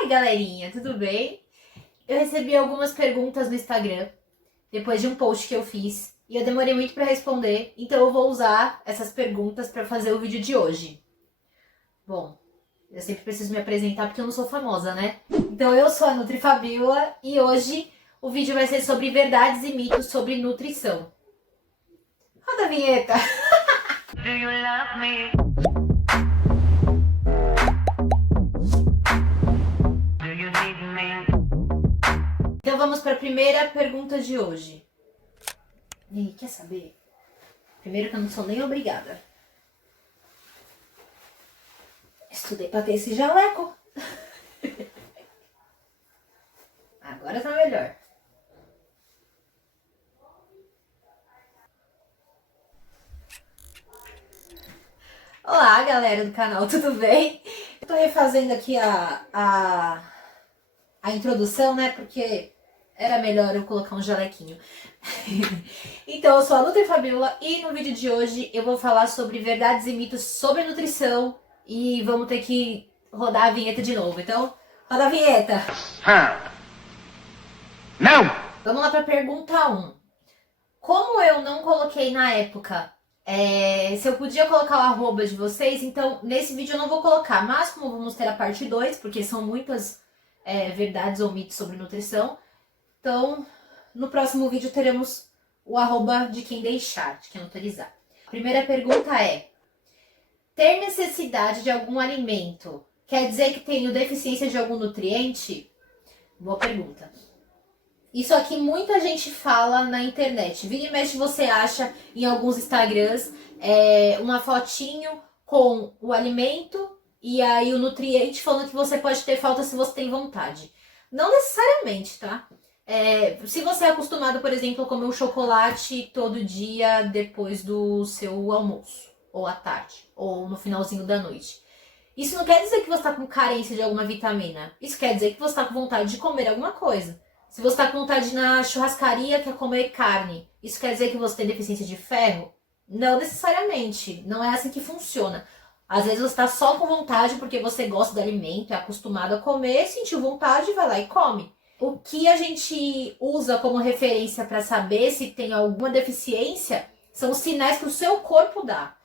Oi, galerinha, tudo bem? Eu recebi algumas perguntas no Instagram depois de um post que eu fiz e eu demorei muito para responder, então eu vou usar essas perguntas para fazer o vídeo de hoje. Bom, eu sempre preciso me apresentar porque eu não sou famosa, né? Então eu sou a NutriFabiola e hoje o vídeo vai ser sobre verdades e mitos sobre nutrição. Roda a vinheta! Do you love me? Então vamos para a primeira pergunta de hoje. E aí, quer saber? Primeiro que eu não sou nem obrigada. Estudei para ter esse jaleco. Agora tá melhor. Olá, galera do canal, tudo bem? Eu tô refazendo aqui a introdução, né? Porque era melhor eu colocar um jalequinho. Então, eu sou a NutriFabiola e no vídeo de hoje eu vou falar sobre verdades e mitos sobre nutrição e vamos ter que rodar a vinheta de novo. Então, roda a vinheta! Não! Vamos lá para pergunta 1. Como eu não coloquei na época se eu podia colocar o arroba de vocês, então nesse vídeo eu não vou colocar, mas como vamos ter a parte 2, porque são muitas verdades ou mitos sobre nutrição, então no próximo vídeo teremos o arroba de quem deixar, de quem autorizar. A primeira pergunta é: ter necessidade de algum alimento quer dizer que tenho deficiência de algum nutriente? Boa pergunta. Isso aqui muita gente fala na internet. Vira e mexe você acha em alguns Instagrams uma fotinho com o alimento e aí o nutriente falando que você pode ter falta se você tem vontade. Não necessariamente, tá? Se você é acostumado, por exemplo, a comer um chocolate todo dia depois do seu almoço, ou à tarde, ou no finalzinho da noite. Isso não quer dizer que você está com carência de alguma vitamina. Isso quer dizer que você está com vontade de comer alguma coisa. Se você está com vontade de ir na churrascaria, quer comer carne, isso quer dizer que você tem deficiência de ferro? Não necessariamente, não é assim que funciona. Às vezes você está só com vontade porque você gosta do alimento, é acostumado a comer, sentiu vontade, vai lá e come. O que a gente usa como referência para saber se tem alguma deficiência são os sinais que o seu corpo dá.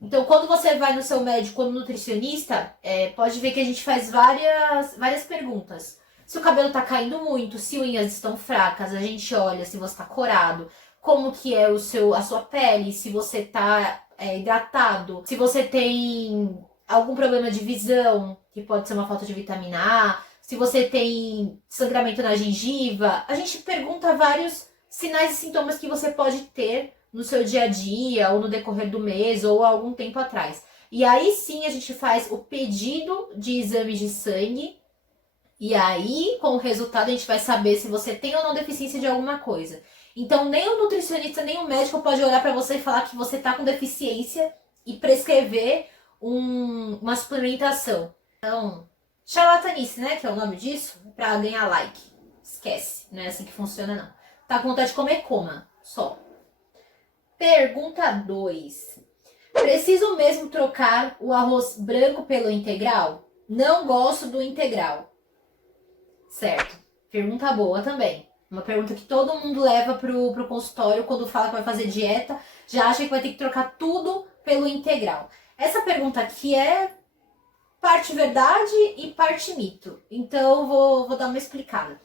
Então, quando você vai no seu médico ou no nutricionista, pode ver que a gente faz várias perguntas. Se o cabelo tá caindo muito, se unhas estão fracas, a gente olha se você tá corado, como que é a sua pele, se você tá hidratado, se você tem algum problema de visão, que pode ser uma falta de vitamina A, se você tem sangramento na gengiva. A gente pergunta vários sinais e sintomas que você pode ter no seu dia a dia, ou no decorrer do mês, ou há algum tempo atrás. E aí sim a gente faz o pedido de exames de sangue. E aí, com o resultado, a gente vai saber se você tem ou não deficiência de alguma coisa. Então, nem o nutricionista, nem o médico pode olhar para você e falar que você está com deficiência e prescrever uma suplementação. Então, charlatanice, né? Que é o nome disso, para ganhar like. Esquece, não é assim que funciona, não. Tá com vontade de comer, coma. Só. Pergunta 2. Preciso mesmo trocar o arroz branco pelo integral? Não gosto do integral. Certo. Pergunta boa também. Uma pergunta que todo mundo leva pro consultório quando fala que vai fazer dieta, já acha que vai ter que trocar tudo pelo integral. Essa pergunta aqui é parte verdade e parte mito. Então vou dar uma explicada.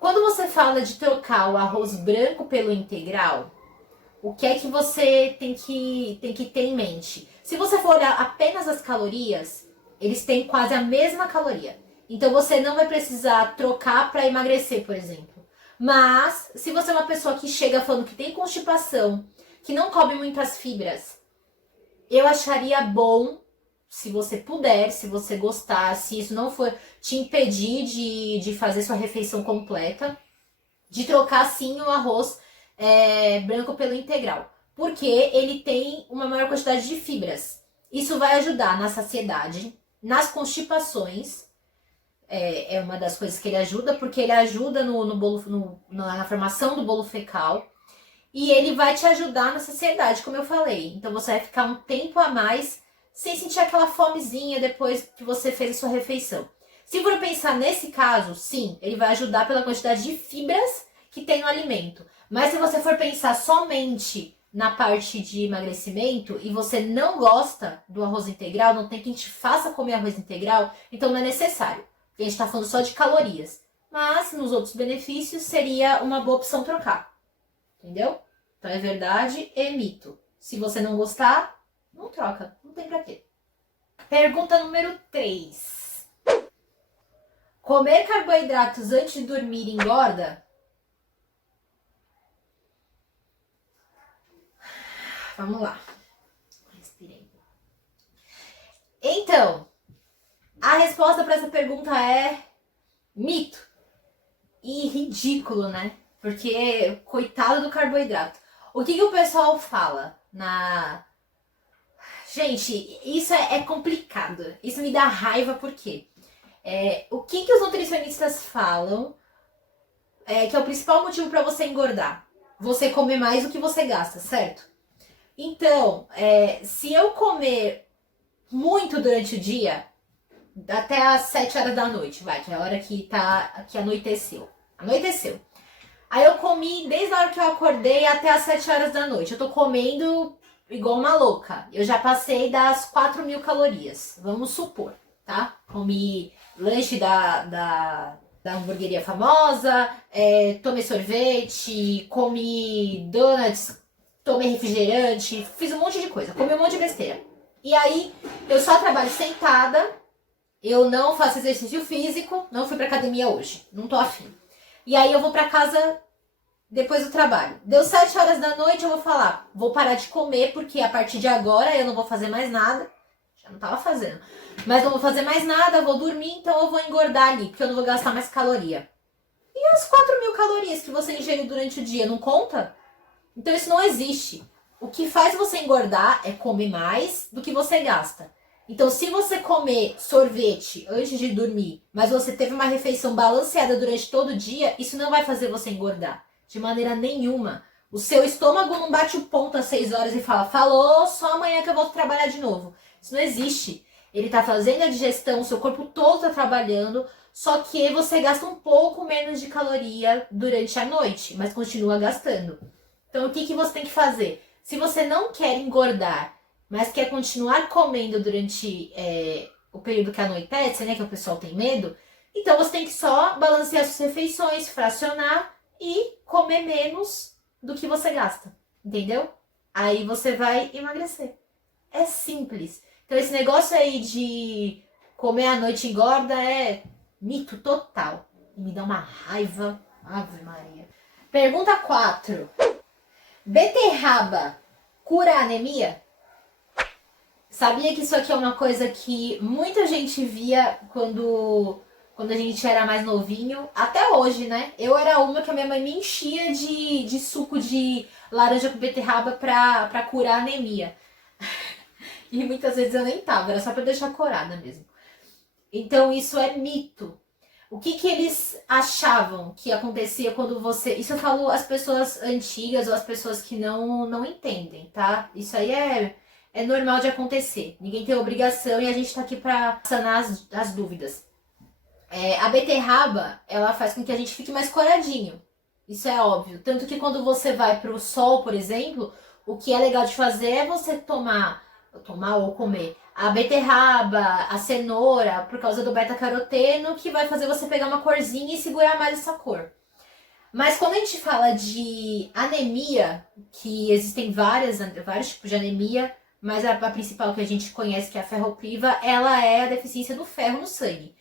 Quando você fala de trocar o arroz branco pelo integral, o que é que você tem que ter em mente? Se você for olhar apenas as calorias, eles têm quase a mesma caloria. Então você não vai precisar trocar para emagrecer, por exemplo. Mas se você é uma pessoa que chega falando que tem constipação, que não come muitas fibras, eu acharia bom, se você puder, se você gostar, se isso não for te impedir de fazer sua refeição completa, de trocar sim o arroz branco pelo integral. Porque ele tem uma maior quantidade de fibras. Isso vai ajudar na saciedade, nas constipações. É uma das coisas que ele ajuda, porque ele ajuda na formação do bolo fecal. E ele vai te ajudar na saciedade, como eu falei. Então você vai ficar um tempo a mais sem sentir aquela fomezinha depois que você fez a sua refeição. Se for pensar nesse caso, sim, ele vai ajudar pela quantidade de fibras que tem no alimento. Mas se você for pensar somente na parte de emagrecimento e você não gosta do arroz integral, não tem quem te faça comer arroz integral, então não é necessário. A gente está falando só de calorias. Mas nos outros benefícios seria uma boa opção trocar. Entendeu? Então é verdade e mito. Se você não gostar, não troca. Não tem pra quê. Pergunta número 3. Comer carboidratos antes de dormir engorda? Vamos lá. Respirei. Então, a resposta para essa pergunta é mito. E ridículo, né? Porque, coitado do carboidrato. O que o pessoal fala na... Gente, isso é complicado. Isso me dá raiva porque o que os nutricionistas falam que é o principal motivo para você engordar? Você comer mais do que você gasta, certo? Então, se eu comer muito durante o dia, até às 7 horas da noite, vai, que é a hora que anoiteceu. Anoiteceu. Aí eu comi desde a hora que eu acordei até às 7 horas da noite. Eu tô comendo igual uma louca. Eu já passei das 4.000 calorias, vamos supor, tá? Comi lanche da hamburgueria famosa, tomei sorvete, comi donuts, tomei refrigerante, fiz um monte de coisa, comi um monte de besteira. E aí, eu só trabalho sentada, eu não faço exercício físico, não fui pra academia hoje, não tô afim. E aí eu vou pra casa depois do trabalho. Deu 7 horas da noite, eu vou falar, vou parar de comer, porque a partir de agora eu não vou fazer mais nada. Já não tava fazendo. Mas não vou fazer mais nada, vou dormir, então eu vou engordar ali, porque eu não vou gastar mais caloria. E as 4.000 calorias que você ingeriu durante o dia, não conta? Então isso não existe. O que faz você engordar é comer mais do que você gasta. Então se você comer sorvete antes de dormir, mas você teve uma refeição balanceada durante todo o dia, isso não vai fazer você engordar. De maneira nenhuma. O seu estômago não bate o ponto às 6 horas e fala, falou, só amanhã que eu volto trabalhar de novo. Isso não existe. Ele tá fazendo a digestão, o seu corpo todo tá trabalhando, só que você gasta um pouco menos de caloria durante a noite, mas continua gastando. Então o que você tem que fazer? Se você não quer engordar, mas quer continuar comendo durante o período que anoitece, né, que o pessoal tem medo, então você tem que só balancear suas refeições, fracionar e comer menos do que você gasta, entendeu? Aí você vai emagrecer. É simples. Então esse negócio aí de comer à noite engorda é mito total. E me dá uma raiva. Ave Maria. Pergunta 4. Beterraba cura anemia? Sabia que isso aqui é uma coisa que muita gente via quando a gente era mais novinho, até hoje, né? Eu era uma que a minha mãe me enchia de suco de laranja com beterraba pra curar anemia. E muitas vezes eu nem tava, era só pra deixar corada mesmo. Então isso é mito. O que eles achavam que acontecia quando você... Isso eu falo as pessoas antigas ou as pessoas que não entendem, tá? Isso aí é normal de acontecer. Ninguém tem obrigação e a gente tá aqui pra sanar as dúvidas. A beterraba, ela faz com que a gente fique mais coradinho. Isso é óbvio. Tanto que quando você vai pro sol, por exemplo, o que é legal de fazer é você tomar ou comer a beterraba, a cenoura, por causa do beta-caroteno, que vai fazer você pegar uma corzinha e segurar mais essa cor. Mas quando a gente fala de anemia, que existem vários tipos de anemia, mas a principal que a gente conhece, que é a ferropriva, ela é a deficiência do ferro no sangue.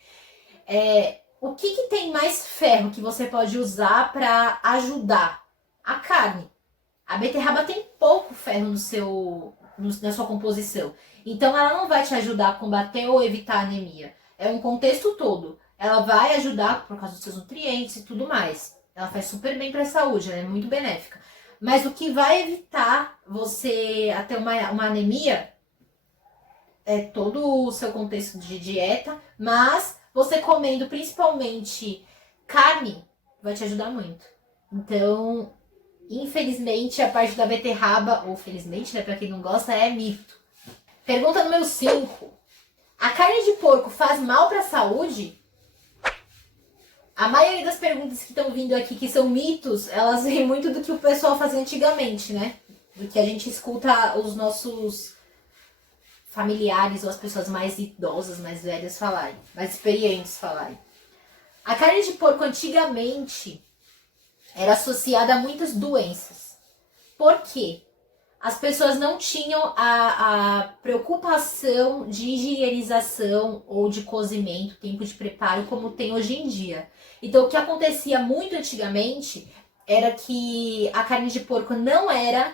O que tem mais ferro que você pode usar para ajudar? A carne. A beterraba tem pouco ferro na sua composição. Então ela não vai te ajudar a combater ou evitar a anemia. É um contexto todo. Ela vai ajudar por causa dos seus nutrientes e tudo mais. Ela faz super bem para a saúde, ela é muito benéfica. Mas o que vai evitar você a ter uma anemia é todo o seu contexto de dieta, mas você comendo principalmente carne vai te ajudar muito. Então, infelizmente, a parte da beterraba, ou felizmente, né, pra quem não gosta, é mito. Pergunta número 5. A carne de porco faz mal pra saúde? A maioria das perguntas que estão vindo aqui, que são mitos, elas vêm muito do que o pessoal fazia antigamente, né? Do que a gente escuta os nossos familiares ou as pessoas mais idosas, mais velhas falarem, mais experientes falarem. A carne de porco antigamente era associada a muitas doenças. Por quê? As pessoas não tinham a preocupação de higienização ou de cozimento, tempo de preparo, como tem hoje em dia. Então, o que acontecia muito antigamente era que a carne de porco não era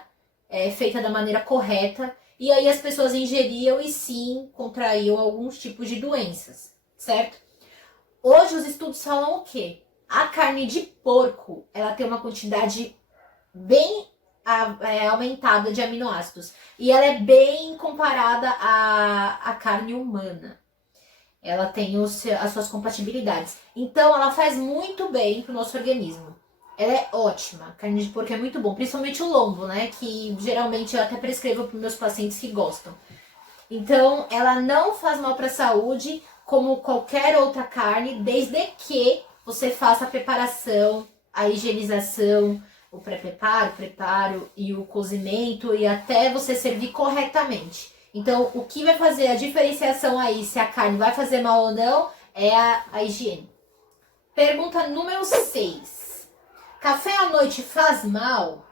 feita da maneira correta, e aí as pessoas ingeriam e sim contraíam alguns tipos de doenças, certo? Hoje os estudos falam o quê? A carne de porco, ela tem uma quantidade bem aumentada de aminoácidos. E ela é bem comparada à carne humana. Ela tem as suas compatibilidades. Então, ela faz muito bem para o nosso organismo. Ela é ótima. A carne de porco é muito bom. Principalmente o lombo, né? Que geralmente eu até prescrevo para os meus pacientes que gostam. Então, ela não faz mal para a saúde, como qualquer outra carne, desde que você faça a preparação, a higienização, o pré-preparo, o preparo e o cozimento e até você servir corretamente. Então, o que vai fazer a diferenciação aí, se a carne vai fazer mal ou não, é a higiene. Pergunta número 6. Café à noite faz mal?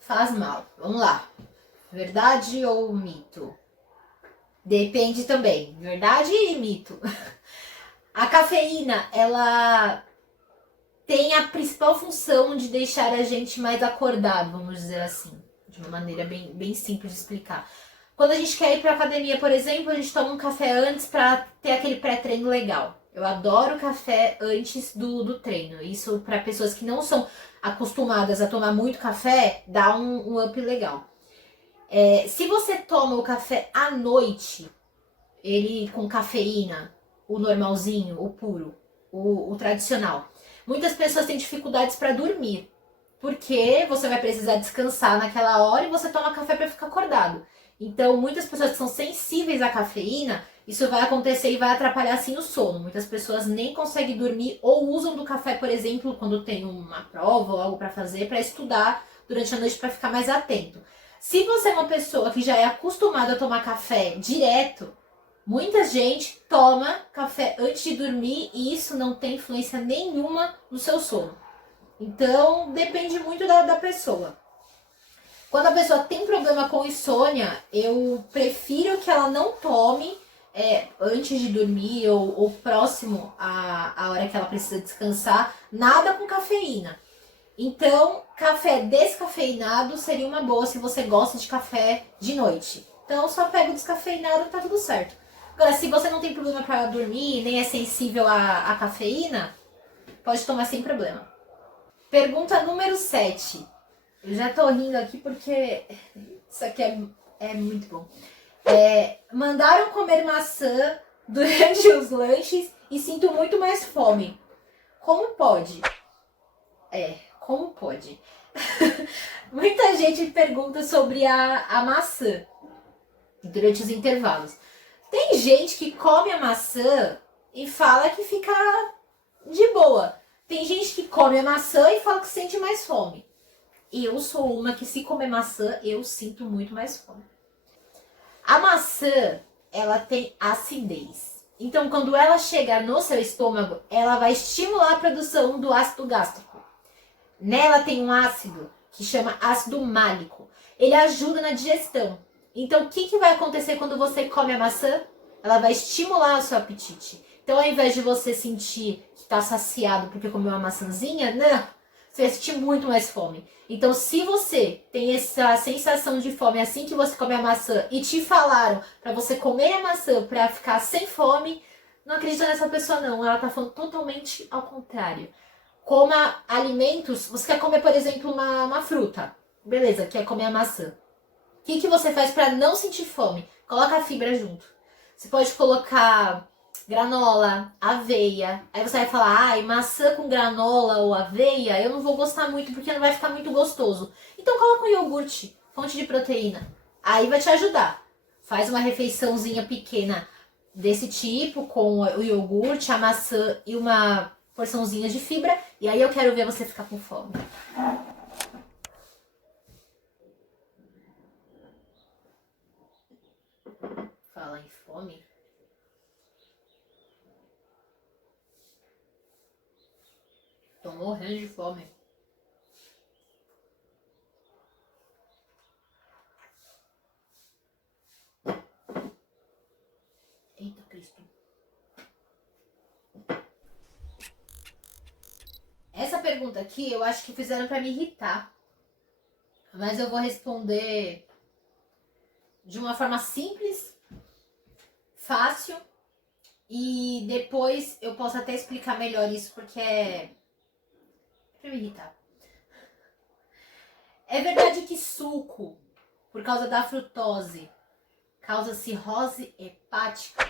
Faz mal. Vamos lá. Verdade ou mito? Depende também. Verdade e mito. A cafeína, ela tem a principal função de deixar a gente mais acordado, vamos dizer assim. De uma maneira bem simples de explicar. Quando a gente quer ir pra academia, por exemplo, a gente toma um café antes pra ter aquele pré-treino legal. Eu adoro café antes do treino. Isso para pessoas que não são acostumadas a tomar muito café, dá um up legal. Se você toma o café à noite, ele com cafeína, o normalzinho, o puro, o tradicional, muitas pessoas têm dificuldades para dormir, porque você vai precisar descansar naquela hora e você toma café para ficar acordado. Então, muitas pessoas que são sensíveis à cafeína, isso vai acontecer e vai atrapalhar assim o sono. Muitas pessoas nem conseguem dormir ou usam do café, por exemplo, quando tem uma prova ou algo para fazer, para estudar durante a noite para ficar mais atento. Se você é uma pessoa que já é acostumada a tomar café direto, muita gente toma café antes de dormir e isso não tem influência nenhuma no seu sono. Então, depende muito da pessoa. Quando a pessoa tem problema com insônia, eu prefiro que ela não tome antes de dormir ou próximo à hora que ela precisa descansar, nada com cafeína. Então, café descafeinado seria uma boa se você gosta de café de noite. Então, só pega o descafeinado e tá tudo certo. Agora, se você não tem problema para dormir, nem é sensível à cafeína, pode tomar sem problema. Pergunta número 7. Eu já tô rindo aqui porque isso aqui é muito bom. Mandaram comer maçã durante os lanches e sinto muito mais fome. Como pode? Como pode? Muita gente pergunta sobre a maçã durante os intervalos. Tem gente que come a maçã e fala que fica de boa. Tem gente que come a maçã e fala que sente mais fome. Eu sou uma que se comer maçã, eu sinto muito mais fome. A maçã, ela tem acidez. Então, quando ela chegar no seu estômago, ela vai estimular a produção do ácido gástrico. Nela tem um ácido que chama ácido málico. Ele ajuda na digestão. Então, o que vai acontecer quando você come a maçã? Ela vai estimular o seu apetite. Então, ao invés de você sentir que está saciado porque comeu uma maçãzinha, não, você vai sentir muito mais fome. Então, se você tem essa sensação de fome assim que você come a maçã e te falaram para você comer a maçã para ficar sem fome, não acredita nessa pessoa não. Ela tá falando totalmente ao contrário. Coma alimentos, você quer comer, por exemplo, uma fruta. Beleza, quer comer a maçã. O que você faz para não sentir fome? Coloca a fibra junto. Você pode colocar granola, aveia. Aí você vai falar, maçã com granola ou aveia, eu não vou gostar muito porque não vai ficar muito gostoso. Então coloca um iogurte, fonte de proteína. Aí vai te ajudar. Faz uma refeiçãozinha pequena desse tipo, com o iogurte, a maçã e uma porçãozinha de fibra. E aí eu quero ver você ficar com fome. Fala em fome. Tô morrendo de fome. Eita Cristo. Essa pergunta aqui eu acho que fizeram pra me irritar. Mas eu vou responder de uma forma simples, fácil. E depois eu posso até explicar melhor isso, porque é pra me irritar. É verdade que suco, por causa da frutose, causa cirrose hepática?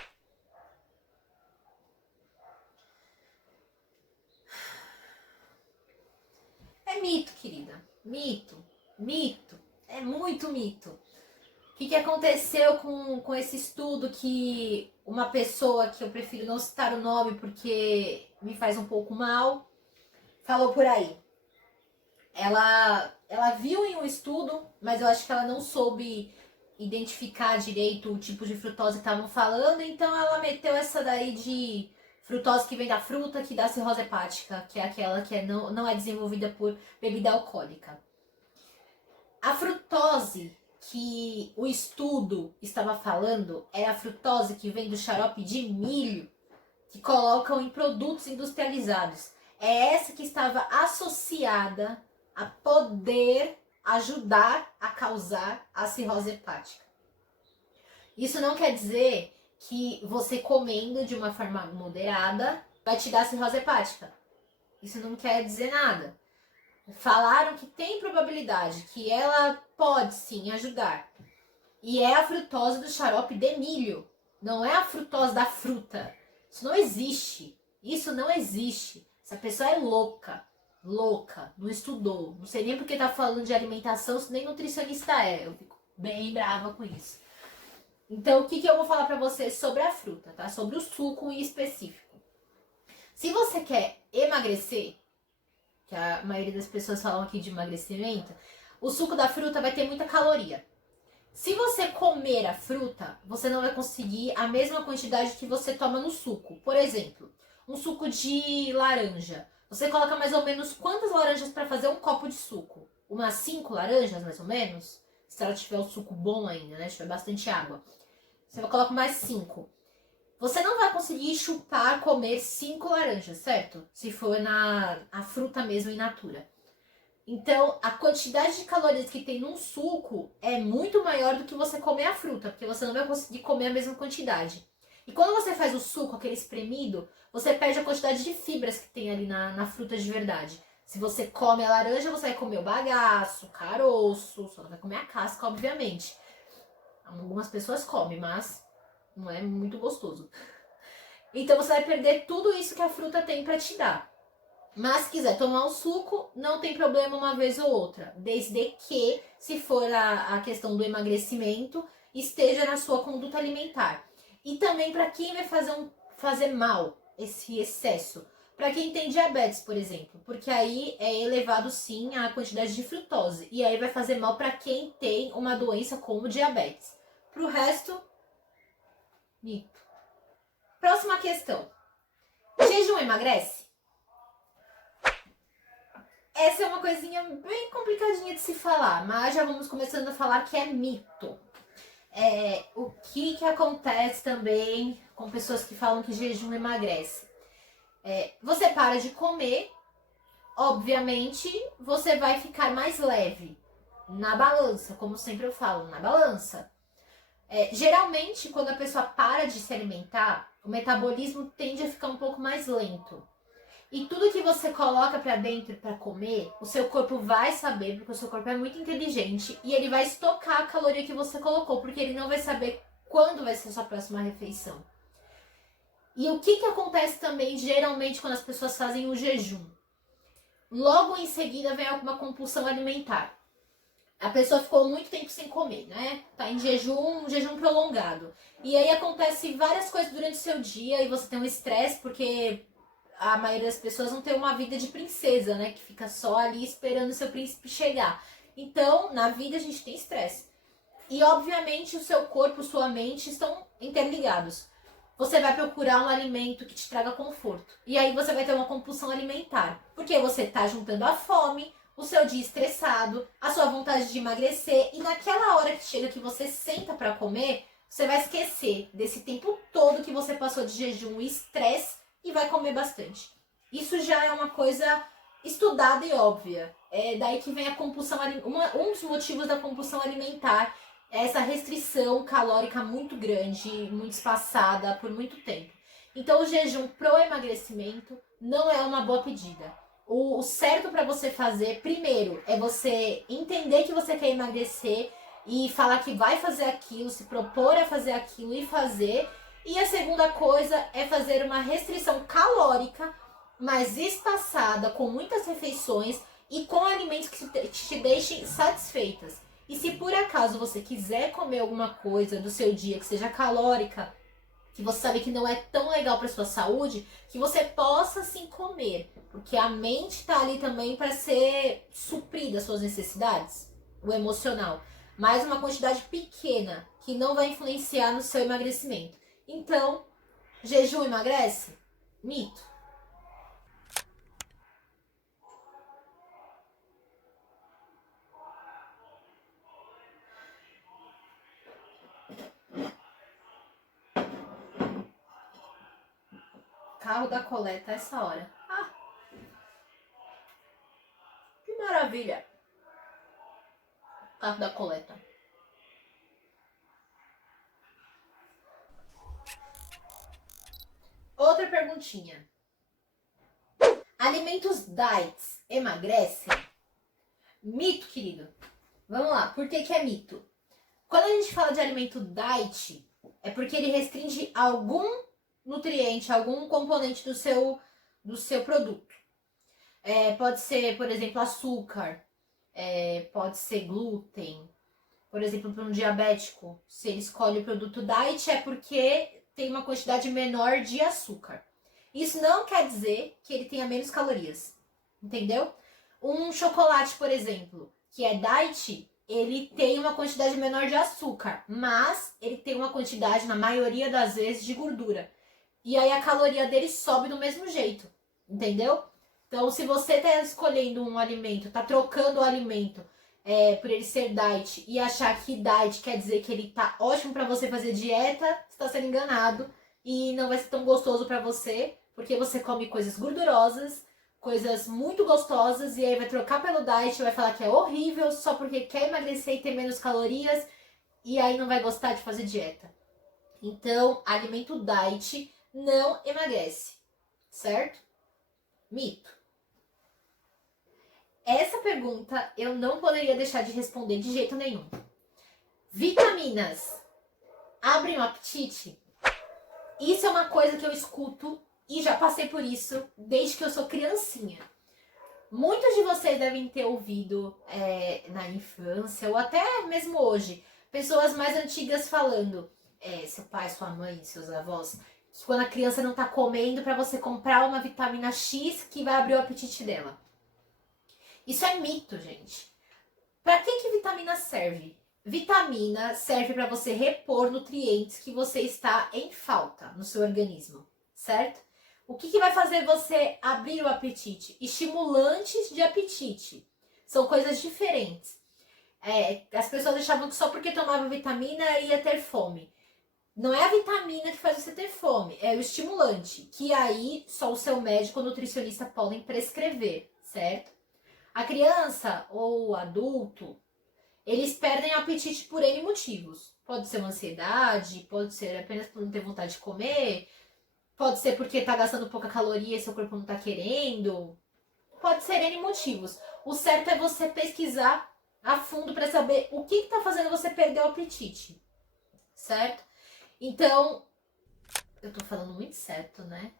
É mito, querida. Mito. Mito. É muito mito. O que aconteceu com esse estudo que uma pessoa, que eu prefiro não citar o nome porque me faz um pouco mal, falou por aí? Ela viu em um estudo, mas eu acho que ela não soube identificar direito o tipo de frutose que estavam falando, então ela meteu essa daí de frutose que vem da fruta, que dá cirrose hepática, que é aquela que não é desenvolvida por bebida alcoólica. A frutose que o estudo estava falando é a frutose que vem do xarope de milho, que colocam em produtos industrializados. É essa que estava associada a poder ajudar a causar a cirrose hepática. Isso não quer dizer que você comendo de uma forma moderada vai te dar cirrose hepática. Isso não quer dizer nada. Falaram que tem probabilidade, que ela pode sim ajudar. E é a frutose do xarope de milho, não é a frutose da fruta. Isso não existe. Isso não existe. Essa pessoa é louca. Louca. Não estudou. Não sei nem porque tá falando de alimentação, se nem nutricionista é. Eu fico bem brava com isso. Então, o que eu vou falar pra você sobre a fruta, tá? Sobre o suco em específico. Se você quer emagrecer, que a maioria das pessoas falam aqui de emagrecimento, o suco da fruta vai ter muita caloria. Se você comer a fruta, você não vai conseguir a mesma quantidade que você toma no suco. Por exemplo, um suco de laranja. Você coloca mais ou menos quantas laranjas para fazer um copo de suco? Umas 5 laranjas, mais ou menos? Se ela tiver o suco bom ainda, né? Se tiver bastante água. Você coloca mais 5. Você não vai conseguir chupar, comer 5 laranjas, certo? Se for a fruta mesmo in natura. Então, a quantidade de calorias que tem num suco é muito maior do que você comer a fruta, porque você não vai conseguir comer a mesma quantidade. E quando você faz o suco, aquele espremido, você perde a quantidade de fibras que tem ali na fruta de verdade. Se você come a laranja, você vai comer o bagaço, o caroço, só não vai comer a casca, obviamente. Algumas pessoas comem, mas não é muito gostoso. Então você vai perder tudo isso que a fruta tem para te dar. Mas se quiser tomar um suco, não tem problema uma vez ou outra. Desde que, se for a questão do emagrecimento, esteja na sua conduta alimentar. E também para quem vai fazer mal esse excesso. Para quem tem diabetes, por exemplo. Porque aí é elevado sim a quantidade de frutose. E aí vai fazer mal para quem tem uma doença como diabetes. Para o resto, mito. Próxima questão. Jejum emagrece? Essa é uma coisinha bem complicadinha de se falar, mas já vamos começando a falar que é mito. O que acontece também com pessoas que falam que jejum emagrece? Você para de comer, obviamente você vai ficar mais leve na balança, como sempre eu falo, na balança. Geralmente, quando a pessoa para de se alimentar, o metabolismo tende a ficar um pouco mais lento. E tudo que você coloca pra dentro pra comer, o seu corpo vai saber, porque o seu corpo é muito inteligente, e ele vai estocar a caloria que você colocou, porque ele não vai saber quando vai ser a sua próxima refeição. E o que acontece também, geralmente, quando as pessoas fazem o jejum? Logo em seguida vem alguma compulsão alimentar. A pessoa ficou muito tempo sem comer, né? Tá em jejum, um jejum prolongado. E aí acontece várias coisas durante o seu dia e você tem um estresse, porque a maioria das pessoas não tem uma vida de princesa, né? Que fica só ali esperando o seu príncipe chegar. Então, na vida a gente tem estresse. E obviamente o seu corpo, sua mente estão interligados. Você vai procurar um alimento que te traga conforto. E aí você vai ter uma compulsão alimentar. Porque você está juntando a fome, o seu dia estressado, a sua vontade de emagrecer. E naquela hora que chega que você senta para comer, você vai esquecer desse tempo todo que você passou de jejum e estresse e vai comer bastante. Isso já é uma coisa estudada e óbvia. É daí que vem a compulsão alimentar. Um dos motivos da compulsão alimentar é essa restrição calórica muito grande, muito espaçada por muito tempo. Então, o jejum pro emagrecimento não é uma boa pedida. O certo para você fazer, primeiro, é você entender que você quer emagrecer e falar que vai fazer aquilo, se propor a fazer aquilo e fazer. E a segunda coisa é fazer uma restrição calórica, mais espaçada, com muitas refeições e com alimentos que te deixem satisfeitas. E se por acaso você quiser comer alguma coisa do seu dia que seja calórica, que você sabe que não é tão legal para sua saúde, que você possa sim comer, porque a mente está ali também para ser suprida as suas necessidades, o emocional, mas uma quantidade pequena que não vai influenciar no seu emagrecimento. Então, jejum emagrece? Mito. Carro da coleta essa hora. Ah, que maravilha. Carro da coleta. Outra perguntinha. Alimentos diets emagrecem? Mito, querido. Vamos lá, por que é mito? Quando a gente fala de alimento diet, é porque ele restringe algum nutriente, algum componente do seu produto. Pode ser, por exemplo, açúcar, pode ser glúten. Por exemplo, para um diabético, se ele escolhe o produto diet é porque tem uma quantidade menor de açúcar. Isso não quer dizer que ele tenha menos calorias, entendeu? Um chocolate, por exemplo, que é diet, ele tem uma quantidade menor de açúcar, mas ele tem uma quantidade, na maioria das vezes, de gordura. E aí a caloria dele sobe do mesmo jeito, entendeu? Então, se você está escolhendo um alimento, está trocando o alimento por ele ser diet e achar que diet quer dizer que ele tá ótimo para você fazer dieta, você está sendo enganado e não vai ser tão gostoso para você, porque você come coisas gordurosas, coisas muito gostosas e aí vai trocar pelo diet, vai falar que é horrível só porque quer emagrecer e ter menos calorias e aí não vai gostar de fazer dieta. Então, alimento diet não emagrece, certo? Mito. Essa pergunta eu não poderia deixar de responder de jeito nenhum. Vitaminas abrem o apetite? Isso é uma coisa que eu escuto e já passei por isso desde que eu sou criancinha. Muitos de vocês devem ter ouvido na infância ou até mesmo hoje, pessoas mais antigas falando, seu pai, sua mãe, seus avós, que quando a criança não tá comendo, para você comprar uma vitamina X que vai abrir o apetite dela. Isso é mito, gente. Para que vitamina serve? Vitamina serve para você repor nutrientes que você está em falta no seu organismo, certo? O que vai fazer você abrir o apetite? Estimulantes de apetite. São coisas diferentes. As pessoas achavam que só porque tomava vitamina ia ter fome. Não é a vitamina que faz você ter fome, é o estimulante, que aí só o seu médico ou nutricionista podem prescrever, certo? A criança ou o adulto, eles perdem apetite por N motivos. Pode ser uma ansiedade, pode ser apenas por não ter vontade de comer, pode ser porque tá gastando pouca caloria e seu corpo não tá querendo. Pode ser N motivos. O certo é você pesquisar a fundo para saber o que tá fazendo você perder o apetite, certo? Então, eu tô falando muito certo, né?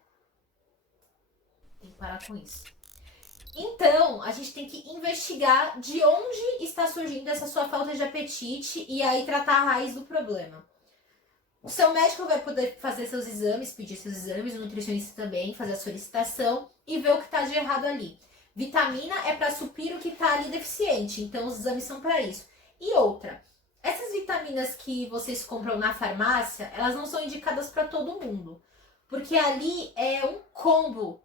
Tem que parar com isso. Então, a gente tem que investigar de onde está surgindo essa sua falta de apetite e aí tratar a raiz do problema. O seu médico vai poder fazer seus exames, pedir seus exames, o nutricionista também, fazer a solicitação e ver o que está de errado ali. Vitamina é para suprir o que está ali deficiente, então os exames são para isso. E outra, essas vitaminas que vocês compram na farmácia, elas não são indicadas para todo mundo, porque ali é um combo,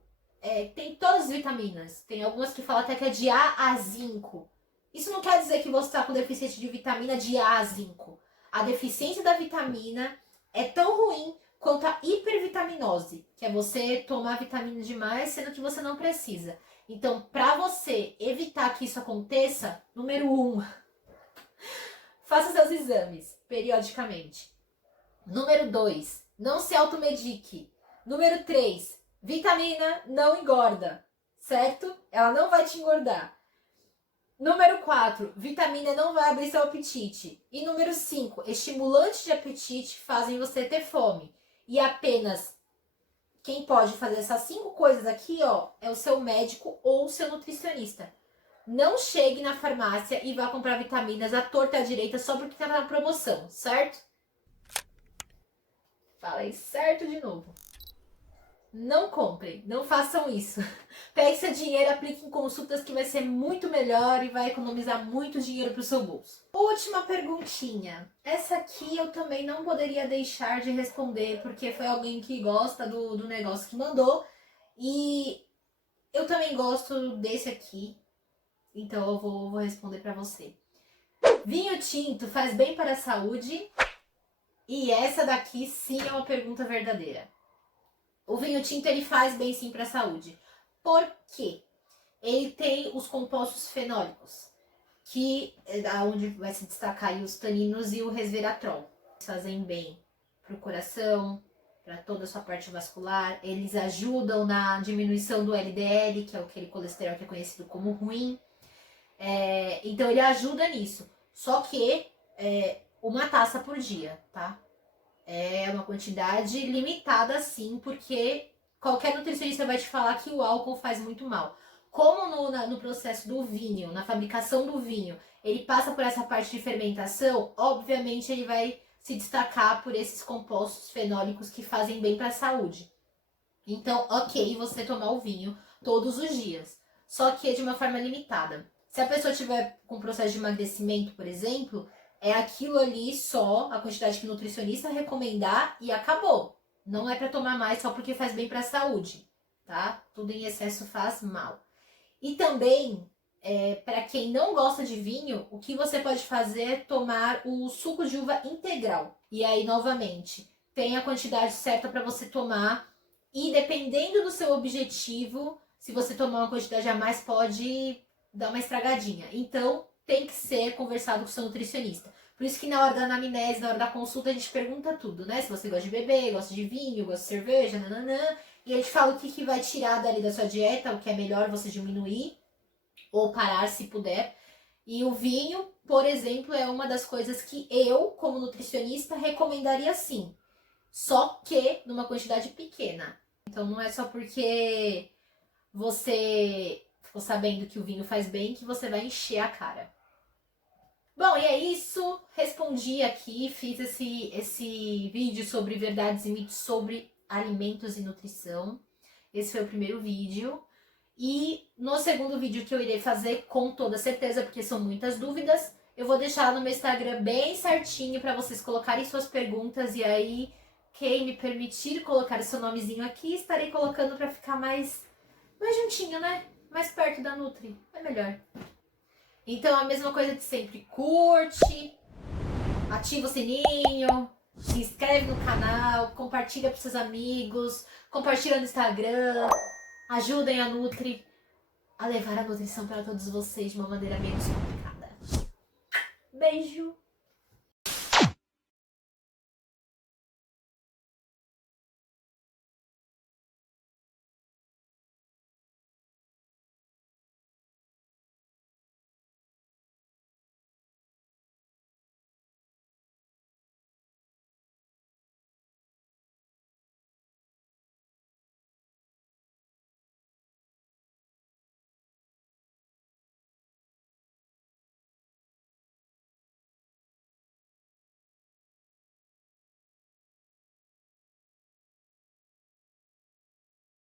tem todas as vitaminas, tem algumas que falam até que é de A a zinco. Isso não quer dizer que você está com deficiência de vitamina de A a zinco. A deficiência da vitamina é tão ruim quanto a hipervitaminose, que é você tomar vitamina demais, sendo que você não precisa. Então, para você evitar que isso aconteça, número 1, faça seus exames periodicamente. Número 2, não se automedique. Número 3, vitamina não engorda, certo? Ela não vai te engordar. Número 4, vitamina não vai abrir seu apetite. E número 5, estimulantes de apetite fazem você ter fome. E apenas quem pode fazer essas 5 coisas aqui, ó, é o seu médico ou o seu nutricionista. Não chegue na farmácia e vá comprar vitaminas à torta e à direita só porque tá na promoção, certo? Falei certo de novo. Não comprem, não façam isso. Pegue seu dinheiro, aplique em consultas que vai ser muito melhor e vai economizar muito dinheiro para o seu bolso. Última perguntinha. Essa aqui eu também não poderia deixar de responder, porque foi alguém que gosta do negócio que mandou. E eu também gosto desse aqui, então eu vou responder para você. Vinho tinto faz bem para a saúde? E essa daqui sim é uma pergunta verdadeira. O vinho tinto ele faz bem sim para a saúde. Por quê? Ele tem os compostos fenólicos, que é onde vai se destacar aí os taninos e o resveratrol. Eles fazem bem para o coração, para toda a sua parte vascular. Eles ajudam na diminuição do LDL, que é aquele colesterol que é conhecido como ruim. Então ele ajuda nisso. Só que uma taça por dia, tá? É uma quantidade limitada sim, porque qualquer nutricionista vai te falar que o álcool faz muito mal. Como no processo do vinho, na fabricação do vinho, ele passa por essa parte de fermentação, obviamente ele vai se destacar por esses compostos fenólicos que fazem bem para a saúde. Então, ok você tomar o vinho todos os dias, só que de uma forma limitada. Se a pessoa tiver com processo de emagrecimento, por exemplo, é aquilo ali só, a quantidade que o nutricionista recomendar e acabou. Não é para tomar mais só porque faz bem para a saúde, tá? Tudo em excesso faz mal. E também, para quem não gosta de vinho, o que você pode fazer é tomar o suco de uva integral. E aí, novamente, tem a quantidade certa para você tomar. E dependendo do seu objetivo, se você tomar uma quantidade a mais, pode dar uma estragadinha. Então, tem que ser conversado com o seu nutricionista. Por isso que na hora da anamnese, na hora da consulta, a gente pergunta tudo, né? Se você gosta de beber, gosta de vinho, gosta de cerveja, nananã. E ele fala o que vai tirar dali da sua dieta, o que é melhor você diminuir ou parar se puder. E o vinho, por exemplo, é uma das coisas que eu, como nutricionista, recomendaria sim. Só que numa quantidade pequena. Então não é só porque você ficou sabendo que o vinho faz bem que você vai encher a cara. Bom, e é isso. Respondi aqui, fiz esse vídeo sobre verdades e mitos sobre alimentos e nutrição. Esse foi o primeiro vídeo. E no segundo vídeo que eu irei fazer, com toda certeza, porque são muitas dúvidas, eu vou deixar no meu Instagram bem certinho para vocês colocarem suas perguntas. E aí, quem me permitir colocar o seu nomezinho aqui, estarei colocando para ficar mais juntinho, né? Mais perto da Nutri. É melhor. Então, a mesma coisa de sempre. Curte, ativa o sininho, se inscreve no canal, compartilha para seus amigos, compartilha no Instagram, ajudem a Nutri a levar a nutrição para todos vocês de uma maneira menos complicada. Beijo!